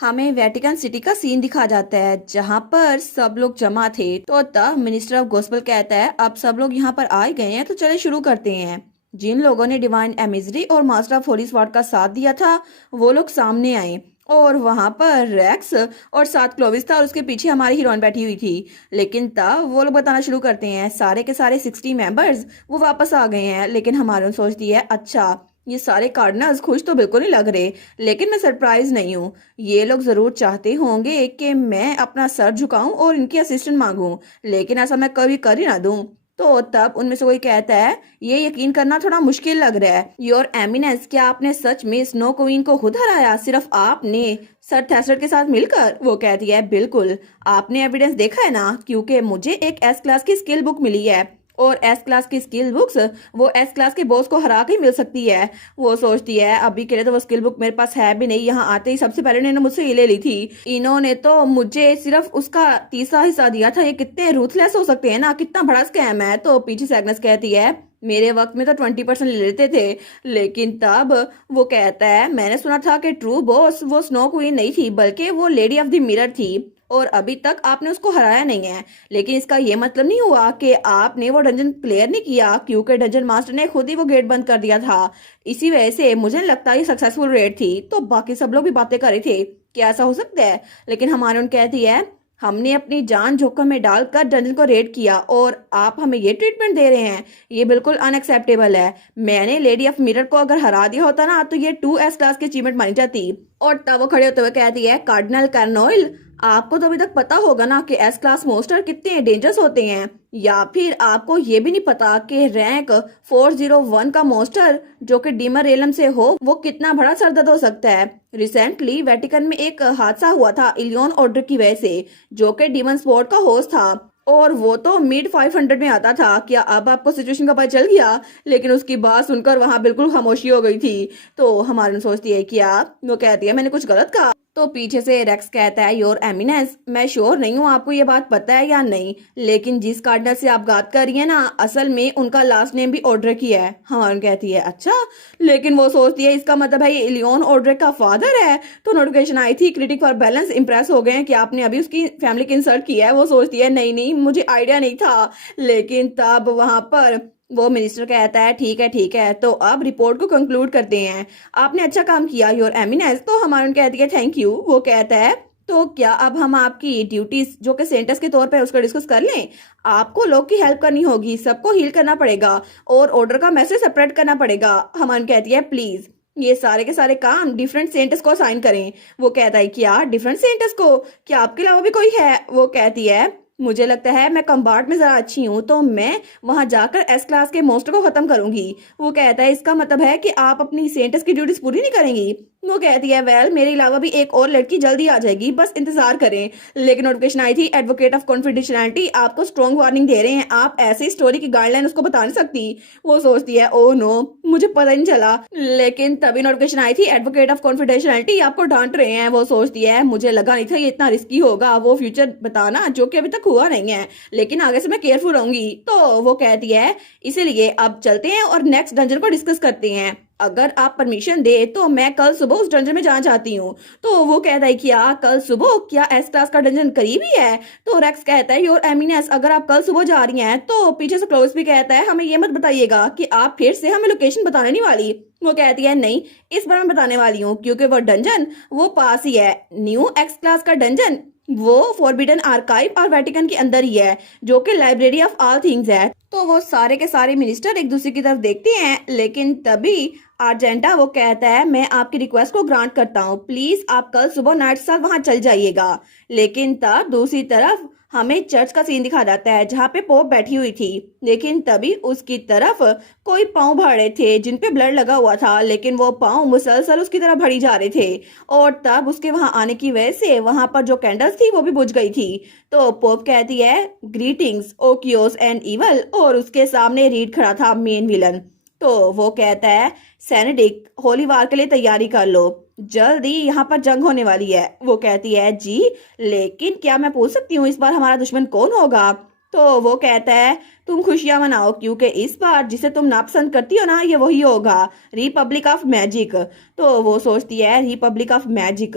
हमें Vatican city का scene दिखा जाता है जहाँ पर सब लोग जमा थे। तो तब मिनिस्टर ऑफ गॉस्पेल कहता है अब सब लोग यहाँ पर आ गए हैं तो चले शुरू करते हैं। जिन लोगों ने डिवाइन एमिजरी और मास्टर ऑफ होली स्वॉर्ड का साथ दिया था वो लोग सामने आए और वहां पर रेक्स और साथ क्लोविस था और उसके पीछे हमारी हीरोइन बैठी हुई थी। लेकिन तब वो लोग बताना शुरू करते हैं सारे के सारे 60 मेंबर्स वो वापस आ गए हैं। लेकिन हमारी सोचती है अच्छा ये सारे कार्डिनल्स खुश तो बिल्कुल नहीं लग रहे। लेकिन मैं सरप्राइज नहीं हूँ। ये लोग जरूर चाहते होंगे कि मैं अपना सर झुकाऊं और इनकी असिस्टेंट मांगूं, लेकिन ऐसा मैं कभी कर ही ना दूं। तो तब उनमें से कोई कहता है ये यकीन करना थोड़ा मुश्किल लग रहा है योर एमिनेंस, क्या आपने सच में स्नो क्वीन को खुद हराया, सिर्फ आपने सर थेस्टर के साथ मिलकर? वो कहती है बिल्कुल, आपने एविडेंस देखा है ना, क्योंकि मुझे एक एस क्लास की स्किल बुक मिली है और एस क्लास की स्किल बुक्स वो एस क्लास के बॉस को हरा के ही मिल सकती है। वो सोचती है अभी के लिए तो वो स्किल बुक मेरे पास है भी नहीं, यहाँ आते ही सबसे पहले इन्होंने मुझसे ये ले ली थी। इन्होंने तो मुझे सिर्फ उसका तीसरा हिस्सा दिया था, ये कितने रूथलेस हो सकते हैं ना, कितना बड़ा स्कैम है। तो पीछे से एग्नेस कहती है मेरे वक्त में तो 20% ले लेते थे। लेकिन तब वो कहता है मैंने सुना था कि ट्रू बॉस वो स्नो क्वीन नहीं थी बल्कि वो लेडी ऑफ द मिरर थी और अभी तक आपने उसको हराया नहीं है। लेकिन इसका ये मतलब नहीं हुआ कि आपने वो डंजन क्लियर नहीं किया, क्योंकि डंजन मास्टर ने खुद ही वो गेट बंद कर दिया था। इसी वजह से मुझे नहीं लगता ये सक्सेसफुल रेड थी। तो बाकी सब लोग भी बातें कर रहे थे कि ऐसा हो सकता है। लेकिन हमारे उन कहती है हमने अपनी जान जोखिम में डालकर डंजन को रेड किया और आप हमें ये ट्रीटमेंट दे रहे हैं, ये बिल्कुल अनएक्सेप्टेबल है। मैंने लेडी ऑफ मिरर को अगर हरा दिया होता ना तो ये 2S क्लास की अचीवमेंट मानी जाती। और तब वो खड़े होते हुए कहती है कार्डिनल कार्नोइल, आपको तो अभी तक पता होगा ना कि एस क्लास मोस्टर कितने डेंजरस होते हैं, या फिर आपको ये भी नहीं पता कि रैंक 401 का मोस्टर जो कि डीमर रेलम से हो वो कितना बड़ा सरदर्द हो सकता है। रिसेंटली वेटिकन में एक हादसा हुआ था इलियन ऑर्डर की वजह से, जो कि डीमन स्पोर्ट का होस्ट था और वो तो मिड 500 में आता था। क्या अब आपको सिचुएशन का पता चल गया? लेकिन उसकी बात सुनकर वहां बिल्कुल खामोशी हो गई थी। तो हमारी सोचती है क्या, वो कहती है मैंने कुछ गलत कहा? तो पीछे से रेक्स कहता है योर एमिनेंस, मैं श्योर नहीं हूँ आपको ये बात पता है या नहीं, लेकिन जिस कार्डिनल से आप बात कर रही है ना असल में उनका लास्ट नेम भी ऑर्डर किया है। हमारी कहती है अच्छा, लेकिन वो सोचती है इसका मतलब है ये इलियन ऑर्डर का फादर है। तो नोटिफिकेशन आई थी क्रिटिक फॉर बैलेंस इंप्रेस हो गए हैं कि आपने अभी उसकी फैमिली की इंसल्ट किया है। वो सोचती है नहीं नहीं मुझे आइडिया नहीं था। लेकिन तब वहां पर वो मिनिस्टर कहता है ठीक है तो अब रिपोर्ट को कंक्लूड करते हैं, आपने अच्छा काम किया योर एमिनेंस। तो हमारे कहती है थैंक यू। वो कहता है तो क्या अब हम आपकी ड्यूटीज जो कि सेंटर्स के तौर पे उसको डिस्कस कर लें? आपको लोग की हेल्प करनी होगी, सबको हील करना पड़ेगा और ऑर्डर का मैसेज सेपरेट करना पड़ेगा। हमारे कहती है प्लीज ये सारे के सारे काम डिफरेंट सेंटर्स को असाइन करें। वो कहता है क्या डिफरेंट सेंटर्स को, क्या आपके अलावा भी कोई है? वो कहती है मुझे लगता है मैं कंबार्ट में जरा अच्छी हूँ तो मैं वहां जाकर एस क्लास के मोस्टर को खत्म करूंगी। वो कहता है इसका मतलब है कि आप अपनी सेंटर्स की ड्यूटीज पूरी नहीं करेंगी? वो कहती है वेल मेरे अलावा भी एक और लड़की जल्दी आ जाएगी, बस इंतजार करें। लेकिन नोटिफिकेशन आई थी एडवोकेट ऑफ कॉन्फिडेंशियलिटी आपको स्ट्रॉन्ग वार्निंग दे रहे हैं, आप ऐसे स्टोरी की गाइडलाइन उसको बता नहीं सकती। वो सोचती है ओ नो मुझे पता ही नहीं चला। लेकिन तभी नोटिफिकेशन आई थी एडवोकेट ऑफ कॉन्फिडेंशियलिटी आपको डांट रहे हैं। वो सोचती है मुझे लगा नहीं था ये इतना रिस्की होगा, वो फ्यूचर बताना जो कि अभी तक हुआ नहीं है, लेकिन आगे से मैं केयरफुल रहूंगी। तो वो कहती है इसीलिए अब चलते हैं और नेक्स्ट डंजन को डिस्कस करते हैं। अगर आप परमिशन दे तो मैं कल सुबह उस डंजन में जाना चाहती हूँ। तो वो कहता है क्या कल सुबह, क्या एस क्लास का डंजन करीब ही है? तो रेक्स कहता है योर एमिनेंस अगर आप कल सुबह जा रही हैं तो पीछे से क्लोज भी कहता है हमें ये मत बताइएगा कि आप फिर से हमें लोकेशन बताने नहीं वाली। वो कहती है नहीं इस बार मैं बताने वाली हूँ, क्योंकि वो डंजन वो पास ही है। न्यू एक्स क्लास का डंजन वो फॉरबिडन आर्काइव और वेटिकन के अंदर ही है, जो कि लाइब्रेरी ऑफ ऑल थिंग्स है। तो वो सारे के सारे मिनिस्टर एक दूसरे की तरफ देखते हैं। लेकिन तभी आर्जेंटा वो कहता है मैं आपकी रिक्वेस्ट को ग्रांट करता हूँ, प्लीज आप कल सुबह नाइट के साथ वहां चल जाइएगा। लेकिन तब दूसरी तरफ हमें चर्च का सीन दिखा जाता है जहाँ पे पोप बैठी हुई थी। लेकिन तभी उसकी तरफ कोई पांव बढ़ रहे थे जिन पे ब्लड लगा हुआ था, लेकिन वो पांव मुसलसल उसकी तरफ बढ़ी जा रहे थे और तब उसके वहां आने की वजह से वहां पर जो कैंडल्स थी वो भी बुझ गई थी। तो पोप कहती है ग्रीटिंग्स ओकियोस एंड इवल और उसके सामने रीड खड़ा था मेन विलन। तो वो कहता है सेनेडिक होली वार के लिए तैयारी कर लो, जल्दी यहाँ पर जंग होने वाली है। वो कहती है जी, लेकिन क्या मैं पूछ सकती हूँ इस बार हमारा दुश्मन कौन होगा? तो वो कहता है तुम खुशियां मनाओ क्योंकि इस बार जिसे तुम नापसंद करती हो ना ये वही होगा, रिपब्लिक ऑफ मैजिक। तो वो सोचती है रिपब्लिक ऑफ मैजिक,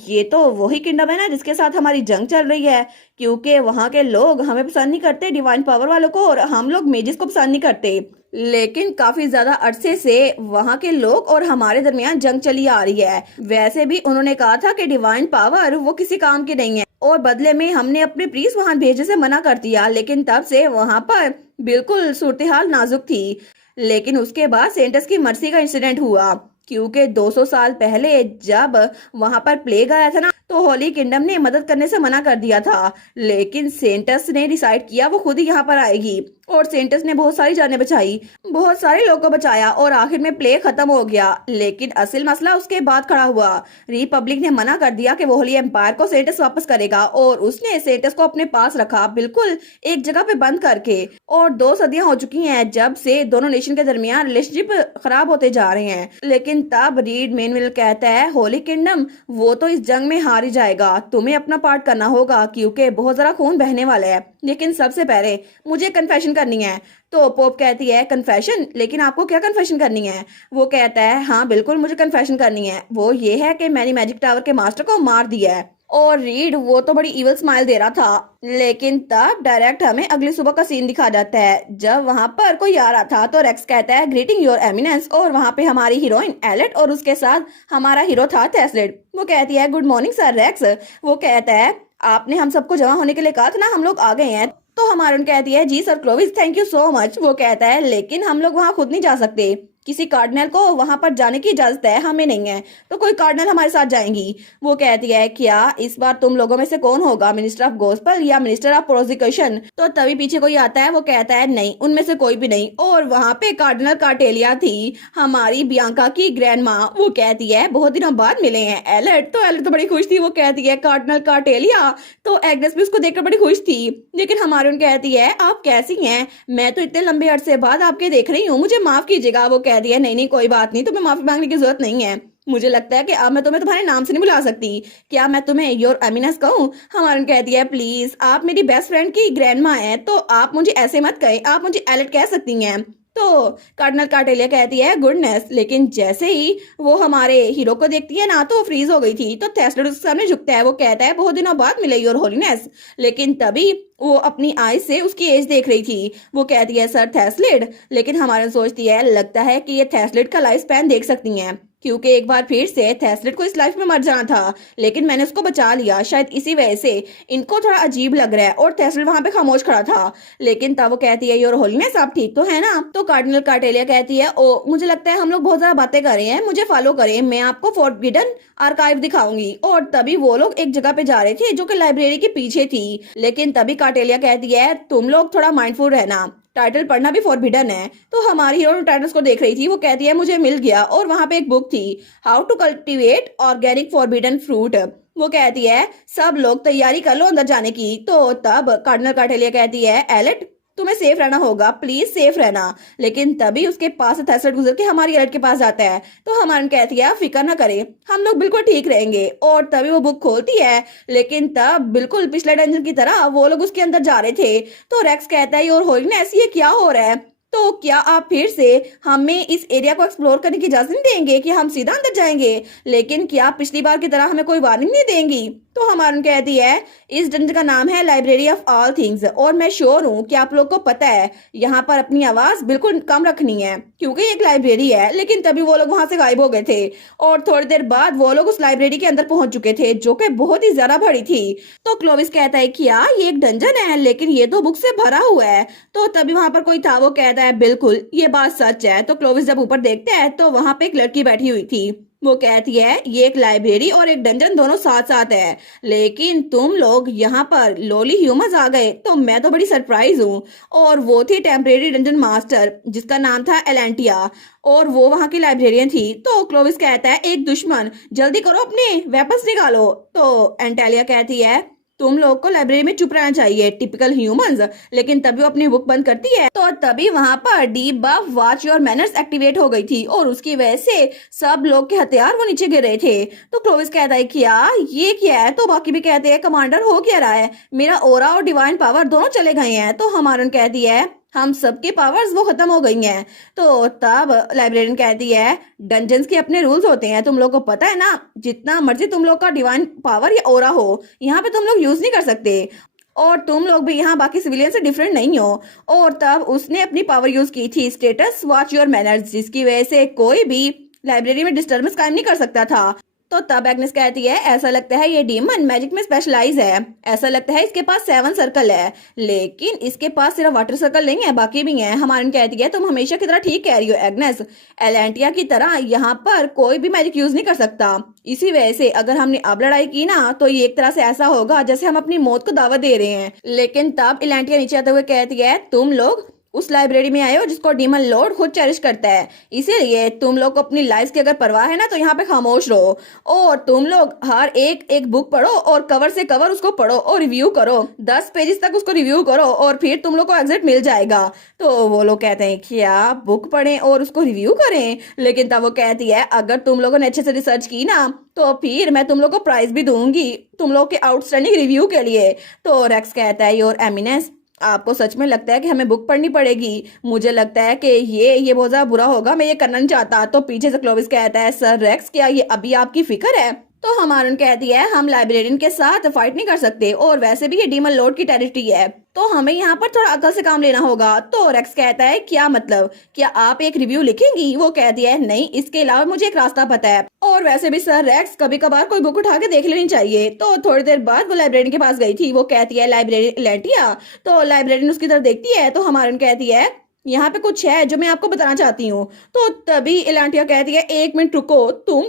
ये तो वही किंगडम है ना जिसके साथ हमारी जंग चल रही है, क्योंकि वहां के लोग हमें पसंद नहीं करते डिवाइन पावर वालों को, और हम लोग मेजिस को पसंद नहीं करते। लेकिन काफी ज्यादा अरसे से वहां के लोग और हमारे दरमियान जंग चली आ रही है। वैसे भी उन्होंने कहा था कि डिवाइन पावर वो किसी काम की नहीं है, और बदले में हमने अपने प्रीस वहां भेजने से मना कर दिया। लेकिन तब से वहां पर बिल्कुल सूरत हाल नाजुक थी। लेकिन उसके बाद सेंटस की मर्सी का इंसिडेंट हुआ, क्योंकि 200 साल पहले जब वहां पर प्लेग आया था ना, तो होली किंगडम ने मदद करने से मना कर दिया था। लेकिन सेंटस ने डिसाइड किया वो खुद ही यहाँ पर आएगी, और सेंटस ने बहुत सारी जानें बचाई, बहुत सारे लोगों को बचाया, और आखिर में प्लेग खत्म हो गया। लेकिन असल मसला उसके बाद खड़ा हुआ। रिपब्लिक ने मना कर दिया कि वो होली एम्पायर को सेंटस वापस करेगा, और उसने सेंटस को अपने पास रखा, बिल्कुल एक जगह पे बंद करके। और 2 सदियां हो चुकी हैं जब से दोनों नेशन के दरमियान रिलेशनशिप खराब होते जा रहे हैं। लेकिन तब रीड मेनविल कहता है होली किंगडम वो तो इस जंग में हार ही जाएगा, तुम्हें अपना पार्ट करना होगा, क्योंकि बहुत जरा खून बहने वाला है। लेकिन सबसे पहले मुझे कन्फेशन करनी है। तो पोप कहती है कन्फेशन, लेकिन आपको क्या कन्फेशन करनी है? वो कहता है हाँ बिल्कुल मुझे कन्फेशन करनी है, वो ये है कि मैंने मैजिक टावर के मास्टर को मार दिया है। और रीड वो तो बड़ी इवल स्माइल दे रहा था। लेकिन तब डायरेक्ट हमें अगली सुबह का सीन दिखा जाता है, जब वहां पर कोई आ रहा था तो रेक्स कहता है ग्रीटिंग योर एमिनेंस, और वहां पे हमारी हीरोइन एलेट और उसके साथ हमारा हीरो था थेस्लेड। वो कहती है गुड मॉर्निंग सर रेक्स। वो कहता है आपने हम सबको जमा होने के लिए कहा था ना, हम लोग आ गए हैं। तो हमारून कहती है जी sir Clovis thank you so much. वो कहता है लेकिन हम लोग वहां खुद नहीं जा सकते, किसी कार्डिनल को वहां पर जाने की इजाजत है, हमें नहीं है, तो कोई कार्डिनल हमारे साथ जाएंगी। वो कहती है क्या इस बार तुम लोगों में से कौन होगा, मिनिस्टर ऑफ गॉस्पेल या मिनिस्टर ऑफ प्रोसिक्यूशन? तो तभी पीछे कोई आता है, वो कहता है नहीं उनमें से कोई भी नहीं। और वहां पे कार्डिनल कार्टेलिया थी, हमारी बियांका की ग्रैंड माँ। वो कहती है बहुत दिनों बाद मिले हैं एलर्ट। तो एलर्ट तो बड़ी खुश थी, वो कहती है कार्डिनल कार्टेलिया। तो एग्नेस भी उसको देखकर बड़ी खुश थी। लेकिन हमारी उन कहती है आप कैसी हैं, मैं तो इतने लंबे अरसे बाद आपके देख रही हूँ, मुझे माफ कीजिएगा। वो कहती है नहीं नहीं कोई बात नहीं, तुम्हें माफी मांगने की जरूरत नहीं है, मुझे लगता है कि अब मैं तुम्हें तुम्हारे नाम से नहीं बुला सकती, क्या मैं तुम्हें योर एमिनेंस कहूँ? हमारन कहती है प्लीज आप मेरी बेस्ट फ्रेंड की ग्रैंड माँ है, तो आप मुझे ऐसे मत कहें, आप मुझे एलेट कह सकती हैं। तो कर्नल कार्टेलिया कहती है गुडनेस। लेकिन जैसे ही वो हमारे हीरो को देखती है ना, तो वो फ्रीज हो गई थी। तो थेस्लेड उसके सामने झुकता है, वो कहता है बहुत दिनों बाद मिले योर होलीनेस। लेकिन तभी वो अपनी आई से उसकी एज देख रही थी। वो कहती है सर थेस्लेड। लेकिन हमारे सोचती है लगता है कि ये थेस्लेड का लाइफ स्पैन देख सकती हैं, क्योंकि एक बार फिर से थेस्लेड को इस लाइफ में मर जाना था, लेकिन मैंने उसको बचा लिया, शायद इसी वजह से इनको थोड़ा अजीब लग रहा है। और थेस्लेड वहां पे खामोश खड़ा था। लेकिन तब वो कहती है योर होलीनेस आप ठीक तो है ना? तो कार्डिनल कार्टेलिया कहती है ओ मुझे लगता है हम लोग बहुत ज्यादा बातें कर रहे हैं, मुझे फॉलो करें, मैं आपको फॉरबिडन आर्काइव दिखाऊंगी। और तभी वो लोग एक जगह पे जा रहे थे जो कि लाइब्रेरी के पीछे थी। लेकिन तभी कार्टेलिया कहती है तुम लोग थोड़ा माइंडफुल रहना, टाइटल पढ़ना भी फॉरबिडन है। तो हमारी हीरो टाइटल्स को देख रही थी, वो कहती है मुझे मिल गया। और वहां पे एक बुक थी how to cultivate organic forbidden fruit. वो कहती है सब लोग तैयारी कर लो अंदर जाने की। तो तब कार्डिनल कार्टेलिया कहती है एलेट तुम्हें सेफ रहना होगा, प्लीज सेफ रहना। लेकिन तभी उसके पास से थेस्लेड गुजर के हमारी एलेट के पास जाता है। तो हमारी कहती है फिक्र ना करे, हम लोग बिल्कुल ठीक रहेंगे। और तभी वो बुक खोलती है, लेकिन तब बिल्कुल पिछले डंजन की तरह वो लोग उसके अंदर जा रहे थे। तो रेक्स कहता है और होलीनेस ये क्या हो रहा है? तो क्या आप फिर से हमें इस एरिया को एक्सप्लोर करने की इजाजत नहीं देंगे कि हम सीधा अंदर जाएंगे? लेकिन क्या पिछली बार की तरह हमें कोई वार्निंग नहीं देंगी? तो हमारी कहती है इस डंजन का नाम है लाइब्रेरी ऑफ ऑल थिंग्स, और मैं श्योर हूँ कि आप लोग को पता है यहाँ पर अपनी आवाज बिल्कुल कम रखनी है, क्योंकि एक लाइब्रेरी है। लेकिन तभी वो लोग वहां से गायब हो गए थे, और थोड़ी देर बाद वो लोग उस लाइब्रेरी के अंदर पहुंच चुके थे, जो कि बहुत ही ज्यादा बड़ी थी। तो क्लोविस कहता है क्या ये एक डंजन है, लेकिन ये तो बुक से भरा हुआ है। तो तभी वहां पर कोई था, वो कहता है बिल्कुल ये बात सच है। तो क्लोविस जब ऊपर देखते हैं तो वहां पे एक लड़की बैठी हुई थी। वो कहती है ये एक लाइब्रेरी और एक डंजन दोनों साथ साथ है, लेकिन तुम लोग यहाँ पर लोली ह्यूमंस आ गए, तो मैं तो बड़ी सरप्राइज हूँ। और वो थी टेम्परेरी डंजन मास्टर जिसका नाम था एलेंटिया, और वो वहां की लाइब्रेरियन थी। तो क्लोविस कहता है एक दुश्मन, जल्दी करो अपने वेपन्स निकालो। तो एंटेलिया कहती है तुम लोग को लाइब्रेरी में चुप रहना चाहिए, टिपिकल ह्यूमंस। लेकिन तभी वो अपनी बुक बंद करती है। तो तभी वहां पर deep buff watch your manners activate हो गई थी, और उसकी वजह से सब लोग के हथियार वो नीचे गिर रहे थे। तो क्लोविस कहता है क्या ये क्या है? तो बाकी भी कहते हैं कमांडर हो क्या रहा है, मेरा ओरा और डिवाइन पावर दोनों चले गए हैं। तो हमारन कहती है हम सबके पावर्स वो खत्म हो गई हैं। तो तब लाइब्रेरियन कहती है डंजन्स के अपने रूल्स होते हैं, तुम लोग को पता है ना, जितना मर्जी तुम लोग का डिवाइन पावर या ओरा हो, यहाँ पे तुम लोग यूज नहीं कर सकते, और तुम लोग भी यहाँ बाकी सिविलियन से डिफरेंट नहीं हो। और तब उसने अपनी पावर यूज की थी स्टेटस वॉच योर मैनर्स, जिसकी वजह से कोई भी लाइब्रेरी में डिस्टर्बेंस कायम नहीं कर सकता था। तो तब एग्नेस कहती है ऐसा लगता है ये डीमन मैजिक में स्पेशलाइज है, ऐसा लगता है इसके पास 7 सर्कल है, लेकिन इसके पास सिर्फ वाटर सर्कल नहीं है, बाकी भी है। हमारी कहती है तुम हमेशा की तरह ठीक कह रही हो एग्नेस, एलेंटिया की तरह यहाँ पर कोई भी मैजिक यूज नहीं कर सकता। इसी वजह से अगर हमने अब लड़ाई की ना तो ये एक तरह से ऐसा होगा जैसे हम अपनी मौत को दावा दे रहे हैं। लेकिन तब एलेंटिया नीचे आते हुए कहती है तुम लोग उस लाइब्रेरी में आए हो जिसको डीमन लॉर्ड खुद चेरिश करता है, इसीलिए तुम लोग को अपनी लाइफ की अगर परवाह है ना तो यहाँ पे खामोश रहो, और तुम लोग हर एक एक बुक पढ़ो और कवर से कवर उसको पढ़ो और रिव्यू करो, 10 पेजेस तक उसको रिव्यू करो और फिर तुम लोग को एग्जिट मिल जाएगा। तो वो लोग कहते हैं क्या बुक पढ़ें और उसको रिव्यू करें, लेकिन तब वो कहती है अगर तुम लोगों ने अच्छे से रिसर्च की ना तो फिर मैं तुम लोग को प्राइज भी दूंगी तुम लोग के आउटस्टैंडिंग रिव्यू के लिए। तो रेक्स कहता है योर एमिनेंस, आपको सच में लगता है कि हमें बुक पढ़नी पड़ेगी? मुझे लगता है कि ये बहुत ज्यादा बुरा होगा, मैं ये करना नहीं चाहता। तो पीछे से क्लोविस कहता है सर रेक्स क्या ये अभी आपकी फिक्र है? तो हमारन कहती है हम लाइब्रेरियन के साथ फाइट नहीं कर सकते, और वैसे भी ये डीमन लॉर्ड की टेरिटरी है, तो हमें यहाँ पर थोड़ा अकल से काम लेना होगा। तो रेक्स कहता है क्या मतलब, क्या आप एक रिव्यू लिखेंगी? वो कहती है नहीं, इसके अलावा मुझे एक रास्ता पता है, और वैसे भी सर रेक्स कभी कभार कोई बुक उठा के देख लेनी चाहिए। तो थोड़ी देर बाद वो लाइब्रेरियन के पास गई थी, वो कहती है लाइब्रेरी एलेंटिया। तो लाइब्रेरियन उसकी तरफ देखती है, तो हमारन कहती है यहाँ पे कुछ है जो मैं आपको बताना चाहती हूँ। तो तभी एलांटिया कहती है 1 मिनट रुको, तुम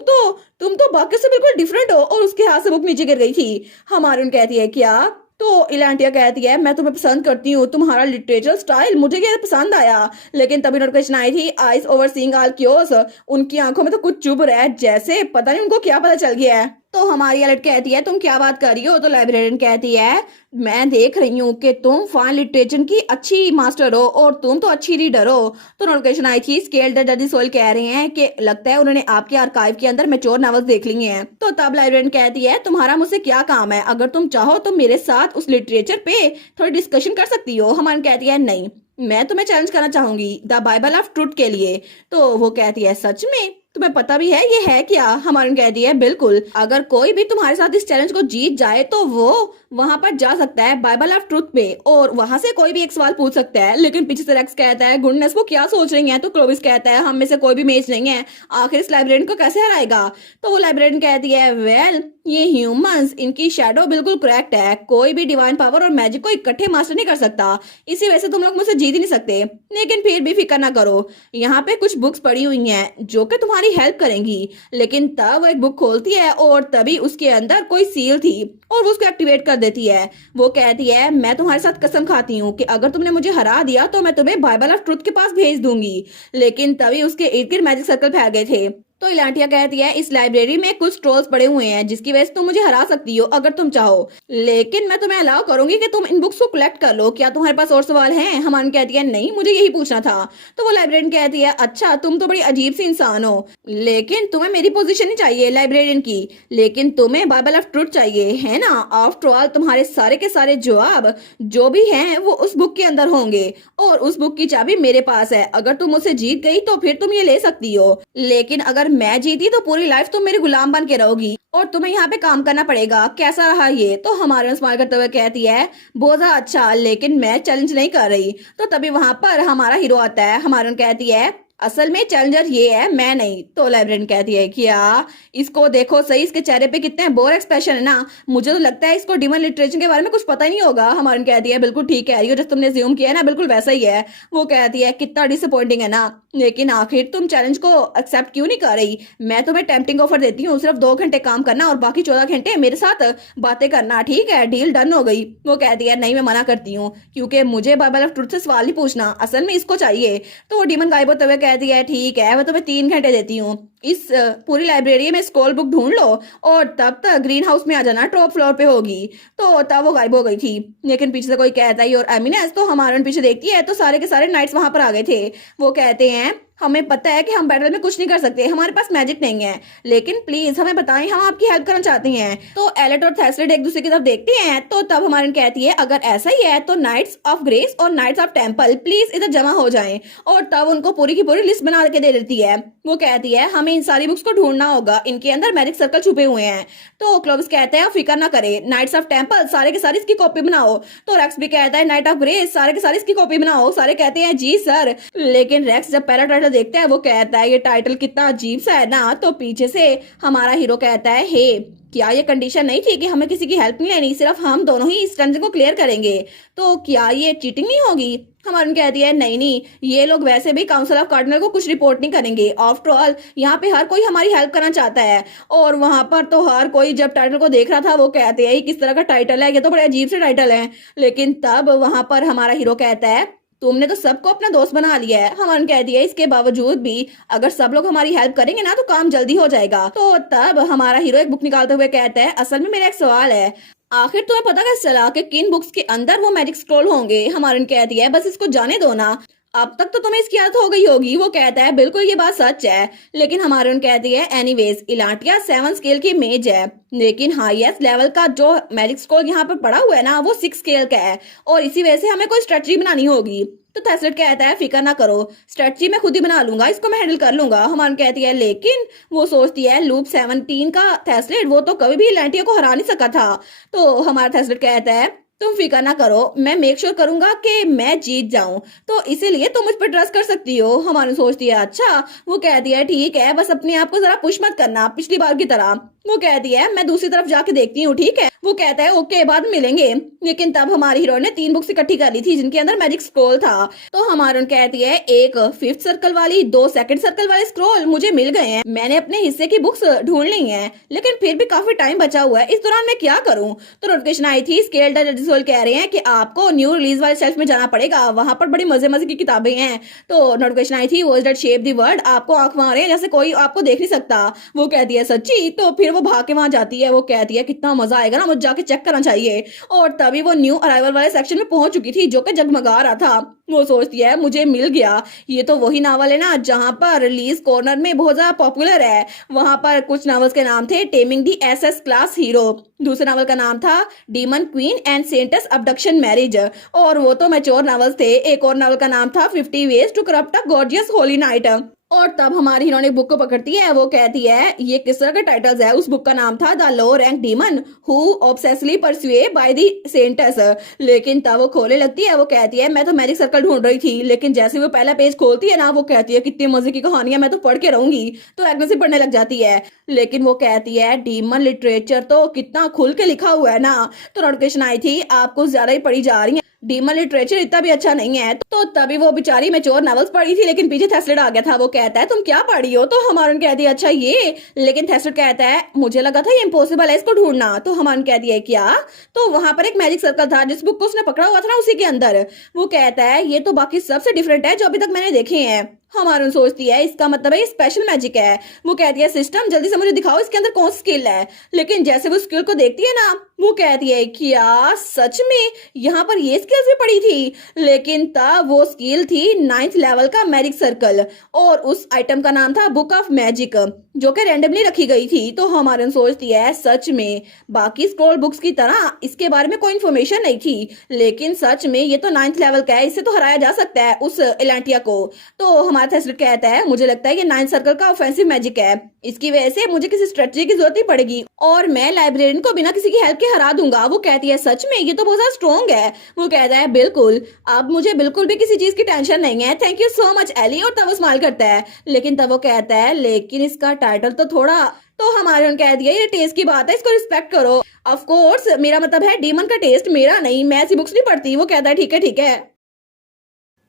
तो बाकी से बिल्कुल डिफरेंट हो, और उसके हाथ से बुक नीचे गिर गई थी। हमारून कहती है क्या? तो इलांटिया कहती है मैं तुम्हें पसंद करती हूँ, तुम्हारा लिटरेचर स्टाइल मुझे ये पसंद आया। लेकिन तभी नोटिफिकेशन आई थी ice over seeing all chaos, उनकी आंखों में तो कुछ चुभ रहा है, जैसे पता नहीं उनको क्या पता चल गया है। तो हमारी अलर्ट कहती है तुम क्या बात कर रही हो? तो लाइब्रेरियन कहती है मैं देख रही हूँ कि तुम फाइन लिटरेचर की अच्छी मास्टर हो और तुम तो अच्छी रीडर हो। तो नोटिफिकेशन आई थी स्केल्ड द सोल कह रहे हैं कि लगता है उन्होंने आपके आर्काइव के अंदर मैच्योर नॉवेल्स देख ली हैं। तो तब लाइब्रेरियन कहती है तुम्हारा मुझसे क्या काम है? अगर तुम चाहो तो मेरे साथ उस लिटरेचर पे थोड़ी डिस्कशन कर सकती हो। हमारी कहती है नहीं, मैं तुम्हें चैलेंज करना चाहूंगी द बाइबल ऑफ ट्रूथ के लिए। तो वो कहती है सच में? तुम्हें पता भी है ये है क्या? हमारी कहती है बिल्कुल, अगर कोई भी तुम्हारे साथ इस चैलेंज को जीत जाए तो वो वहां पर जा सकता है बाइबल ऑफ ट्रूथ पे, और वहां से कोई भी एक सवाल पूछ सकता है। लेकिन पीछे से रेक्स कहता है गुडनेस वो क्या सोच रही है? तो क्लोविस कहता है हम में से कोई भी मेज नहीं है, आखिर इस लाइब्रेरियन को कैसे हराएगा? तो वो लाइब्रेरियन कहती है वेल ये ह्यूमंस, इनकी शैडो बिल्कुल करेक्ट है, कोई भी डिवाइन पावर और मैजिक को इकट्ठे मास्टर नहीं कर सकता, इसी वजह से तुम लोग मुझसे जीत ही नहीं सकते। लेकिन फिर भी फिक्र ना करो, यहाँ पे कुछ बुक्स पड़ी हुई हैं जो कि तुम्हारी हेल्प करेंगी। लेकिन तब वो एक बुक खोलती है और तभी उसके अंदर कोई सील थी और वो उसको एक्टिवेट कर देती है। वो कहती है मैं तुम्हारे साथ कसम खाती हूँ कि अगर तुमने मुझे हरा दिया तो मैं तुम्हें बाइबल ऑफ ट्रूथ के पास भेज दूंगी। लेकिन तभी उसके इर्द गिर्द मैजिक सर्कल फैल गए थे। तो इलांटिया कहती है इस लाइब्रेरी में कुछ ट्रोल्स पड़े हुए हैं जिसकी वजह से तुम मुझे हरा सकती हो अगर तुम चाहो, लेकिन मैं तुम्हें अलाउ करूंगी कि तुम इन बुक्स को कलेक्ट कर लो। क्या तुम्हारे पास और सवाल हैं? हमारी कहती है नहीं, मुझे यही पूछना था। तो वो लाइब्रेरियन कहती है अच्छा तुम तो बड़ी अजीब सी इंसान हो, लेकिन तुम्हें मेरी पोजीशन ही चाहिए लाइब्रेरियन की, लेकिन तुम्हें बाइबल ऑफ ट्रूथ चाहिए है ना? आफ्टर ऑल तुम्हारे सारे के सारे जवाब जो भी हैं वो उस बुक के अंदर होंगे, और उस बुक की चाबी मेरे पास है। अगर तुम मुझसे जीत गई तो फिर तुम ये ले सकती हो, लेकिन अगर मैं जीती तो पूरी लाइफ तुम मेरी गुलाम बन के रहोगी और तुम्हें यहाँ पे काम करना पड़ेगा। कैसा रहा ये? तो हमारे स्माइल करते हुए कहती है बहुत ज्यादा अच्छा, लेकिन मैं चैलेंज नहीं कर रही। तो तभी वहां पर हमारा हीरो आता है। हमारे कहती है असल में चैलेंजर ये है, मैं नहीं। तो लाइब्रेरियन कहती है क्या? इसको देखो सही, इसके चेहरे पे कितने बोर एक्सप्रेशन है ना, मुझे तो लगता है इसको डिमन लिटरेचर के बारे में कुछ पता ही नहीं होगा। हमारी कहती है बिल्कुल ठीक कह रही हो, जैसे तुमने ज्यूम किया है ना बिल्कुल वैसा ही है। वो कहती है कितना डिसअपॉइंटिंग है ना, लेकिन आखिर तुम चैलेंज को एक्सेप्ट क्यों नहीं कर रही? मैं तुम्हें टेम्पटिंग ऑफर देती हूँ, सिर्फ 2 घंटे काम करना और बाकी 14 घंटे मेरे साथ बातें करना, ठीक है? डील डन हो गई। वो कहती है नहीं मैं मना करती हूँ, क्योंकि मुझे बाइबल ऑफ ट्रूथ से सवाल नहीं पूछना, असल में इसको चाहिए। तो वो डीमन गायब होते हुए कहती है ठीक है मैं तुम्हें 3 घंटे देती हूँ, इस पूरी लाइब्रेरी में स्क्रॉल बुक ढूंढ लो और तब तक ग्रीन हाउस में आ जाना, टॉप फ्लोर पे होगी। तो तब वो गायब हो गई थी। लेकिन पीछे से कोई कहता ही और एमिनेस तो हमारे पीछे देखती है तो सारे के सारे नाइट्स वहां पर आ गए थे। वो कहते हैं हमें पता है कि हम बैटल में कुछ नहीं कर सकते, हमारे पास मैजिक नहीं है, लेकिन प्लीज हमें बताएं, हम आपकी हेल्प करना चाहते हैं। तो एलेट और थेस्लेट एक दूसरे की तरफ देखते हैं तो तब हमारे कहती है अगर ऐसा ही है तो नाइट्स ऑफ ग्रेस और नाइट्स ऑफ टेम्पल प्लीज इधर जमा हो जाएं। और तब उनको पूरी की पूरी लिस्ट बना के दे देती है। वो कहती है हमें इन सारी बुक्स को ढूंढना होगा, इनके अंदर मैजिक सर्कल छुपे हुए हैं। तो क्लोविस कहते हैं फिक्र ना करे, नाइट्स ऑफ टेम्पल सारे के सारे इसकी कॉपी बनाओ। तो रेक्स भी कहता है नाइट ऑफ ग्रेस सारे के सारे इसकी कॉपी बनाओ। सारे कहते हैं जी सर। लेकिन रेक्स जब पहला टाइटल देखता है वो कहता है ये टाइटल कितना अजीब सा है ना। तो पीछे से हमारा हीरो कहता है हे क्या ये कंडीशन नहीं थी कि हमें किसी की हेल्प नहीं लेनी, सिर्फ हम दोनों ही इस डंजन को क्लियर करेंगे, तो क्या ये चीटिंग नहीं होगी? हमारे कहती है नहीं नहीं, ये लोग वैसे भी काउंसिल ऑफ कार्डिनल को कुछ रिपोर्ट नहीं करेंगे, आफ्टर ऑल यहाँ पे हर कोई हमारी हेल्प करना चाहता है। और वहां पर तो हर कोई जब टाइटल को देख रहा था वो कहते हैं किस तरह का टाइटल है, ये तो बड़े अजीब से टाइटल है। लेकिन तब वहां पर हमारा हीरो कहता है तुमने तो सबको अपना दोस्त बना लिया है। हमारे कहती है इसके बावजूद भी अगर सब लोग हमारी हेल्प करेंगे ना तो काम जल्दी हो जाएगा। तो तब हमारा हीरो एक बुक निकालते हुए कहता है असल में मेरा एक सवाल है, आखिर तुम्हें पता कैसे चला कि किन बुक्स के अंदर वो मैजिक स्क्रॉल होंगे? हमारे कहती है बस इसको जाने दो ना, अब तक तो तुम्हें इसकी आदत हो गई होगी। वो कहता है बिल्कुल ये बात सच है। लेकिन हमारे कहती है एनीवेज इलांटिया 7 स्केल की मेज है, लेकिन हाईएस्ट लेवल का जो मैजिक स्क्रॉल यहाँ पर पड़ा हुआ है ना वो 6 स्केल का है, और इसी वजह से हमें कोई स्ट्रेटजी बनानी होगी। तो थेस्लेट कहता है फिक्र ना करो, स्ट्रेटजी मैं खुद ही बना लूंगा, इसको मैं हैंडल कर लूंगा। हमारे कहती है लेकिन वो सोचती है लूप 17 का थेस्लेट वो तो कभी भी इलांटिया को हरा नहीं सका था। तो हमारा थेस्लेट कहता है तुम फिक्र ना करो, मैं मेक श्योर करूंगा कि मैं जीत जाऊं, तो इसीलिए तुम मुझ पर ट्रस्ट कर सकती हो। हमारी सोचती है अच्छा। वो कहती है ठीक है, बस अपने आप को जरा पुश मत करना पिछली बार की तरह। वो कहती है मैं दूसरी तरफ जाके देखती हूँ, ठीक है? वो कहता है ओके बाद में मिलेंगे। लेकिन तब हमारी हीरो ने 3 बुक्स इकट्ठी कर ली थी जिनके अंदर मैजिक स्क्रॉल था। तो हमारी कहती है एक 5th सर्कल वाली 2 सेकंड सर्कल वाले स्क्रॉल मुझे मिल गए हैं, मैंने अपने हिस्से की बुक्स ढूंढ ली हैं, लेकिन फिर भी काफी टाइम बचा हुआ है, इस दौरान मैं क्या करूँ? तो नोटिफिकेशन आई थी स्केल्ड जजिसोल कह रहे हैं कि आपको न्यू रिलीज वाले शेल्फ में जाना पड़ेगा, वहां पर बड़ी मजे मजे की किताबें हैं। तो नोटिफिकेशन आई थी words that shape the world, आपको आंख मारे जैसे कोई आपको देख नहीं सकता। वो कहती है सच्ची? तो फिर वो भाग के वहां जाती है। वो कहती है कितना मजा आएगा ना, मुझे जाके चेक करना चाहिए। और तभी वो न्यू अराइवल वाले सेक्शन में पहुंच चुकी थी जो कि जगमगा रहा था। वो सोचती है मुझे मिल गया, ये तो वही नावल है ना जहां पर रिलीज कॉर्नर में बहुत ज्यादा पॉपुलर है। वहां पर कुछ नावल्स के नाम थे टेमिंग दी एसएस क्लास हीरो, दूसरे नावल का नाम था demon queen and Santos abduction marriage, और वो तो मैच्योर नावल्स थे। एक और नावल का नाम था 50 ways to corrupt a gorgeous holy night. और तब हमारी हीरोइन बुक को पकड़ती है। वो कहती है ये किस तरह के टाइटल्स है? उस बुक का नाम था the low rank demon who obsessively pursued by the saints. लेकिन तब वो खोले लगती है। वो कहती है मैं तो मैजिक सर्कल ढूंढ रही थी, लेकिन जैसे वो पहला पेज खोलती है ना वो कहती है कितनी मजे की कहानी है, मैं तो पढ़ के रहूंगी। तो एकदम से पढ़ने लग जाती है। लेकिन वो कहती है डीमन लिटरेचर तो कितना खुल के लिखा हुआ है ना। तो नोटिफिकेशन आई थी आपको ज्यादा ही पढ़ी जा रही है, डीमन लिटरेचर इतना भी अच्छा नहीं है। तो तभी वो बेचारी मैच्योर नॉवेल्स पढ़ी थी, लेकिन पीछे थेस्लेट आ गया था। वो कहता है तुम क्या पढ़ी हो? तो हमारे कहती है अच्छा ये, लेकिन थेस्लेट कहता है मुझे लगा था ये इम्पॉसिबल है इसको ढूंढना। तो हमारे कहती है क्या? तो वहां पर एक मैजिक सर्कल था जिस बुक को उसने पकड़ा हुआ था ना उसी के अंदर। वो कहता है ये तो बाकी सबसे डिफरेंट है जो अभी तक मैंने देखे हैं। हमारी सोचती है इसका मतलब है ये स्पेशल मैजिक है। वो कहती है सिस्टम जल्दी से मुझे दिखाओ इसके अंदर कौन सी स्किल है। लेकिन जैसे वो स्किल को देखती है ना वो कहती है क्या सच में यहाँ पर ये स्किल्स भी पड़ी थी? लेकिन तब वो स्किल थी 9th लेवल का मैजिक सर्कल, और उस आइटम का नाम था बुक ऑफ मैजिक जो कि रैंडमली रखी गई थी। तो हमारे सोचती है सच में बाकी स्क्रॉल बुक्स की तरह इसके बारे में कोई इन्फॉर्मेशन नहीं थी, लेकिन सच में ये तो 9th लेवल का है, इससे तो हराया जा सकता है उस इलांटिया को। तो हमारा थेस्लेट कहता है मुझे लगता है ये 9th सर्कल का ऑफेंसिव मैजिक है, इसकी वजह से मुझे किसी स्ट्रेटजी की जरूरत ही पड़ेगी और मैं लाइब्रेरियन को बिना किसी की हेल्प के हरा दूंगा। वो कहती है सच में ये तो बहुत ज्यादा स्ट्रॉन्ग है। वो कहता है बिल्कुल, अब मुझे बिल्कुल भी किसी चीज की टेंशन नहीं है, thank you so much Ellie. और तब वो स्माइल करता है। लेकिन तब वो कहता है लेकिन इसका टाइटल तो थोड़ा, तो हमारे उन्होंने कह दिया ये टेस्ट की बात है, इसको रिस्पेक्ट करो। ऑफ कोर्स मेरा मतलब है डीमन का टेस्ट, मेरा नहीं, मैं ऐसी बुक्स नहीं पढ़ती। वो कहता है ठीक है ठीक है।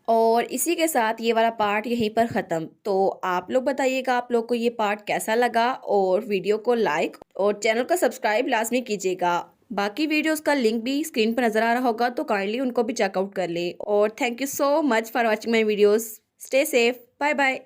और इसी के साथ ये वाला पार्ट यहीं पर ख़त्म। तो आप लोग बताइएगा आप लोग को ये पार्ट कैसा लगा, और वीडियो को लाइक और चैनल को सब्सक्राइब लाजमी कीजिएगा। बाकी वीडियोस का लिंक भी स्क्रीन पर नज़र आ रहा होगा, तो काइंडली उनको भी चेकआउट कर ले। और thank you so much for watching my videos. Stay safe, bye bye.